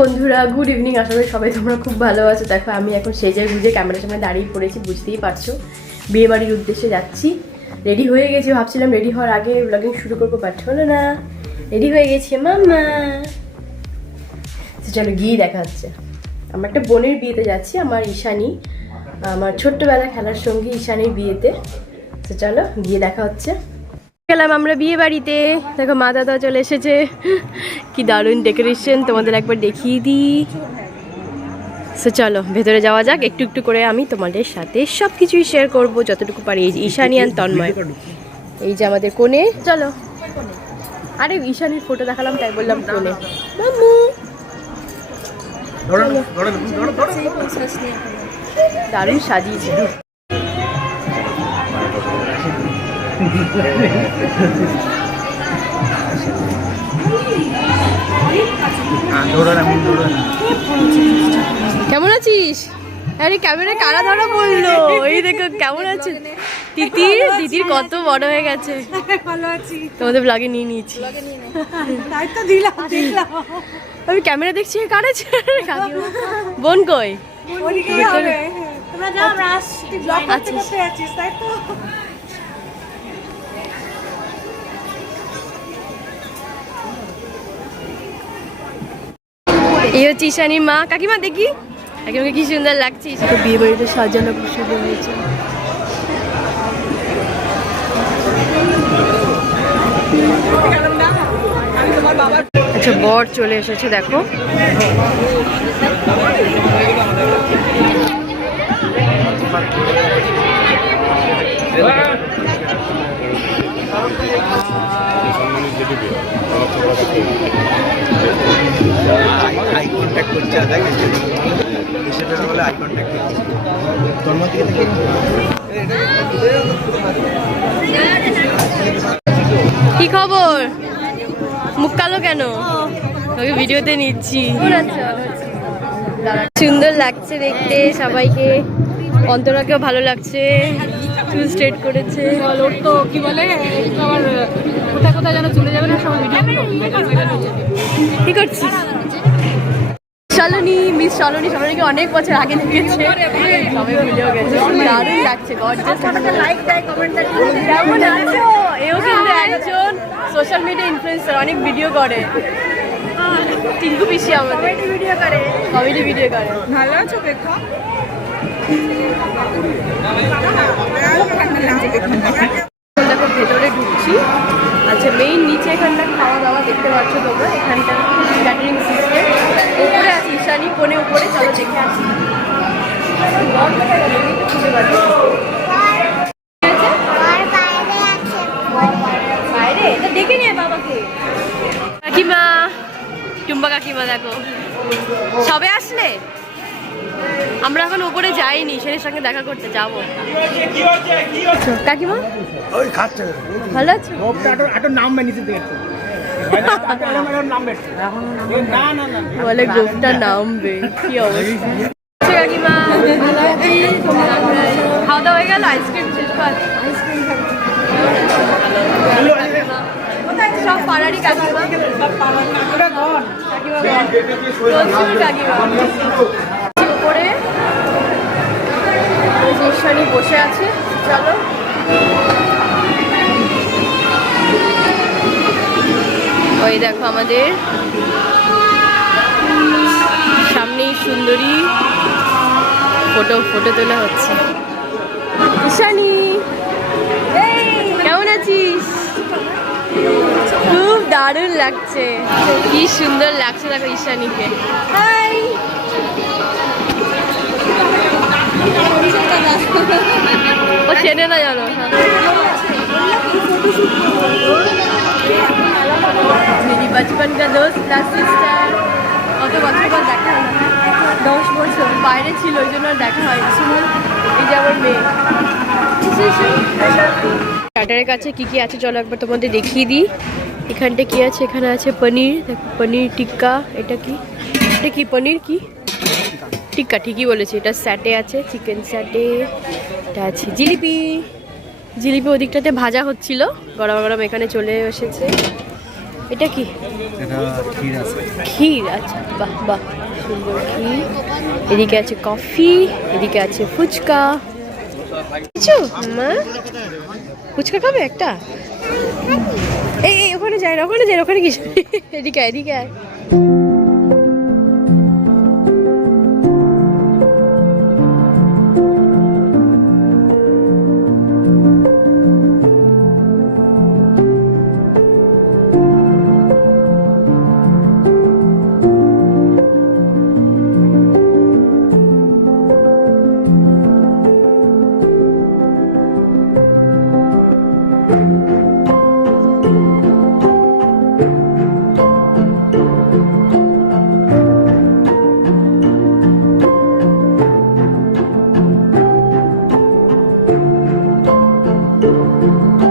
বন্ধুরা good evening আশা করি সবাই তোমরা খুব ভালো আছো। দেখো, আমি এখন সেজে গুজে ক্যামেরার সামনে দাঁড়িয়ে পড়েছি, বুঝতেই পারছ। বিয়ে বাড়ির উদ্দেশ্যে যাচ্ছি। রেডি হয়ে গেছি, ভাবছিলাম রেডি হওয়ার আগে ব্লগিং শুরু করব বাট হলো না। রেডি হয়ে গেছি, মাম্মা। তো চলো গিয়ে দেখা হচ্ছে। আমার একটা বোনের বিয়েতে যাচ্ছি, আমার ঈশানি। আমার ছোট্টবেলা খেলার সঙ্গী ঈশানির বিয়েতে। তো চলো গিয়ে দেখা হচ্ছে। গেলাম আমরা বিয়ে বাড়িতে। দেখো মা দাদা চলে এসেছে। কি দারুণ ডেকোরেশন তোমাদের একবার দেখিয়ে দিই। সো চলো ভেতরে যাওয়া যাক। একটু একটু করে আমি তোমাদের সাথে সব কিছুই শেয়ার করব যতটুকু পারি। এই যে ঈশানি আর তন্ময়। এই যে আমাদের কোণে। চলো। আরে ঈশানির ফটো দেখালাম তাই বললাম কোণে। দারুণ সাজিয়েছে। কেমন আছিস? আরে ক্যামেরা কারা ধরা বলল? এই দেখো কেমন আছে তিতির তিতির কত বড় হয়ে গেছে। ভালো আছি। তোমাদের ব্লগে নিয়ে নিয়েছি। তাই তো দিলাম দেখলাম আমি ক্যামেরা দেখছি কার আছে বোন কই? তোমরা যাও আমরা আসছি। ব্লগ করতে। করতে আছিস তাই তো? এই হচ্ছে ঈশানির মা। কাকিমা দেখি? কাকিমাকে কি সুন্দর লাগছে বিয়ে বাড়িটা সাজানো খুব সুন্দর হয়েছে আচ্ছা বর চলে এসেছে দেখো। কি খবর? মুখ কালো কেন? ওকে ভিডিওতে নিচ্ছি। সুন্দর লাগছে দেখতে সবাইকে। অন্তরাকেও ভালো লাগছে। চুল স্ট্রেট করেছে। ওর তো কি বলে আবার কোথায় কোথায় যেন চলে যাবে না সবাই ভিডিও কি করছিস? শালনি মিস শালনি শালনিকে অনেক বছর আগে দেখেছে। সবাই গেছে। দারুণ লাগছে কেমন আছো? এও কিন্তু একজন সোশ্যাল মিডিয়া ইনফ্লুয়েন্সার অনেক ভিডিও করে। টিঙ্কু পিসি আমাদের। ভিডিও করে। কমেডি ভিডিও করে। ভালো আছো দেখো ভেতরে ঢুকছি। আচ্ছা মেইন নিচে এখানটা খাওয়া দাওয়া দেখতে পাচ্ছ তোমরা। এখানটা ক্যাটারিং সিস্টেম উপরে আছে ঈশানি, কোণে উপরে চলো দেখে আসি। এখন উপরে যাইনি সেনের সঙ্গে দেখা করতে যাব। কাকিমা? ওই খাচ্ছে। ভালো আছো? একটা। নাম বানিয়েছে দেখছ নাম বেড়ছে না না না বলে গ্রুপটা নামবে কি অবস্থা? আচ্ছা, কাকিমা খাওয়া দাওয়া হয়ে গেল? আইসক্রিম শেষ সব পাড়ারই কাকিমা। কাকিমা। কাকিমা উপরে ওই বসে আছে। চলো। ওই দেখো আমাদের সামনেই সুন্দরী ফটো ফটো তোলা হচ্ছে। ঈশানি, কেমন আছিস? খুব দারুণ লাগছে। কি সুন্দর লাগছে দেখো ঈশানীকে। হাই চেনে না জানো। মেরি বচপন কা সিস্টার অত দেখা হয় দশ বাইরে ছিল ওই জন্য দেখা হয় এই যে মেয়ে। স্টার্টারের কাছে কি কি আছে চলো একবার তোমাদের দেখিয়ে দিই। এখানটা কি আছে? এখানে আছে পনির পনির টিক্কা এটা কি? এটা কি পনির কি? টিক্কা ঠিকই বলেছি এটা স্যাটে আছে চিকেন স্যাটে এটা আছে জিলিপি। জিলিপি ওদিকটাতে ভাজা হচ্ছিল গরম গরম এখানে চলে এসেছে। এটা কি? ক্ষীর আচ্ছা বাহ বাহ সুন্দর ক্ষীর। এদিকে আছে কফি এদিকে আছে ফুচকা। কিছু? মা? ফুচকা খাবে একটা? এই ওখানে যাই না ওখানে যাই ওখানে কি এদিকে আয়, এদিকে আয়। মেইন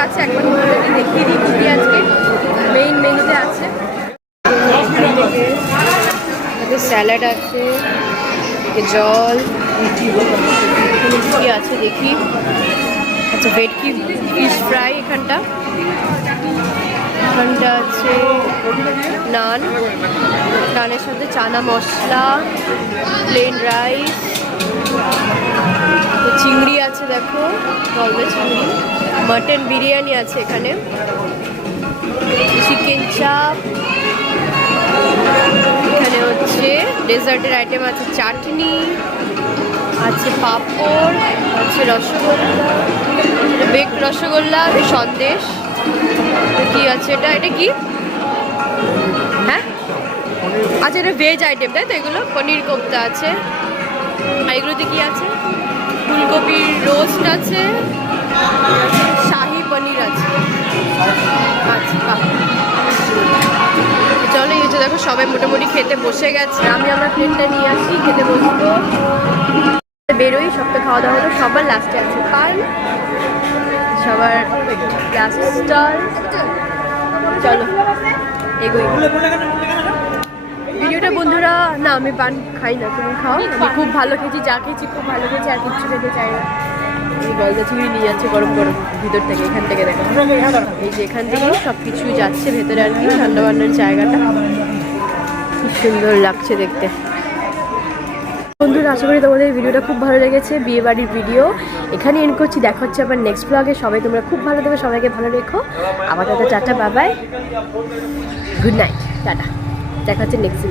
কাছে একবার দেখিয়ে দিই কি কি আজকে মেইন মেনুতে আছে। স্যালাড আছে জল, কি আছে দেখি। আচ্ছা ভেটকি ফিশ ফ্রাই এখানটা। এখানটা আছে নান। নানের সাথে চানা মশলা প্লেন রাইস চিংড়ি আছে দেখো, গলদা চিংড়ি, মাটন বিরিয়ানি আছে এখানে, চিকেন চাপ, এখানে হচ্ছে ডেজার্টের আইটেম আছে চাটনি, আছে পাঁপড়, আছে রসগোল্লা বেক রসগোল্লা সন্দেশ কি আছে এটা? এটা কি? হ্যাঁ? আচ্ছা এটা ভেজ আইটেম তাই তো এগুলো? পনির কোপ্তা আছে। আর কি আছে? ফুলকপির রোস্ট আছে, শাহি পনির আছে। আচ্ছা চলো, এই হচ্ছে দেখো, সবাই মোটামুটি খেতে বসে গেছে। আমি আমার প্লেটটা নিয়ে আসি, খেতে বসবো। বেরোই সব তো খাওয়া দাওয়া হলো, সবার লাস্টে আছে পান। সবার লাস্ট স্টল চলো, এগোই। ভিডিওটা বন্ধুরা, না, আমি পান খাই না, তুমি খাও। আমি খুব ভালো খেয়েছি, যা খেয়েছি, খুব ভালো খেয়েছি, আর কিচ্ছু খেতে চাই না। এই গলদা চিংড়ি নিয়ে যাচ্ছে গরম গরম, ভিতর থেকে, এখান থেকে দেখো। এই যে এখান থেকেই সব কিছু যাচ্ছে, ভেতরে আর কি ঠান্ডা বান্নার জায়গাটা। খুব সুন্দর লাগছে দেখতে। বন্ধুরা, আশা করি তোমাদের ভিডিওটা খুব ভালো লেগেছে বিয়ে বাড়ির ভিডিও। এখানে এন্ড করছি, দেখা হচ্ছে আবার নেক্সট ব্লগে সবাই তোমরা খুব ভালো দেবে সবাইকে ভালো রেখো। আমার tata Babai good night tata. দেখা হচ্ছে নেক্সট